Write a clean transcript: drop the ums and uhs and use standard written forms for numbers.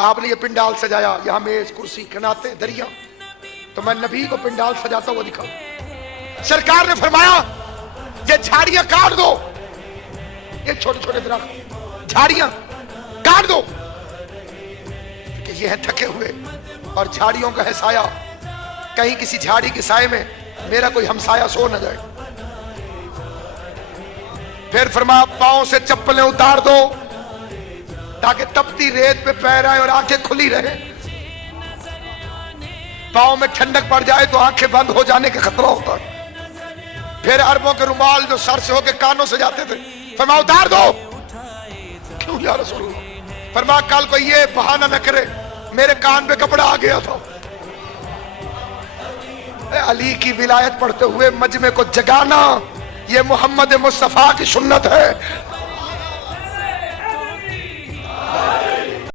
आपने ये पिंडाल सजाया, यहाँ मेज कुर्सी खनाते दरिया, तो मैं नबी को पिंडाल सजाता हुआ दिखा। सरकार ने फरमाया ये झाड़ियां काट दो, ये छोटे छोटे दरख्त झाड़ियां काट दो, क्योंकि ये है थके हुए और झाड़ियों का है साया, कहीं किसी झाड़ी के साए में मेरा कोई हमसाया सो न जाए। फिर फरमाया पांव से चप्पलें उतार दो ताकि तपती रेत पे पैर आए और आंखें खुली रहे, पांव में ठंडक पड़ जाए तो आंखें बंद हो जाने का खतरा होता है। फिर अरबों के रुमाल जो सर से होके कानों से जाते थे, फरमाया उतार दो। क्यों या रसूल अल्लाह? फरमाया कल को ये बहाना न करे मेरे कान पे कपड़ा आ गया था। अली की विलायत पढ़ते हुए मजमे को जगाना ये मोहम्मद मुस्तफा की सुन्नत है।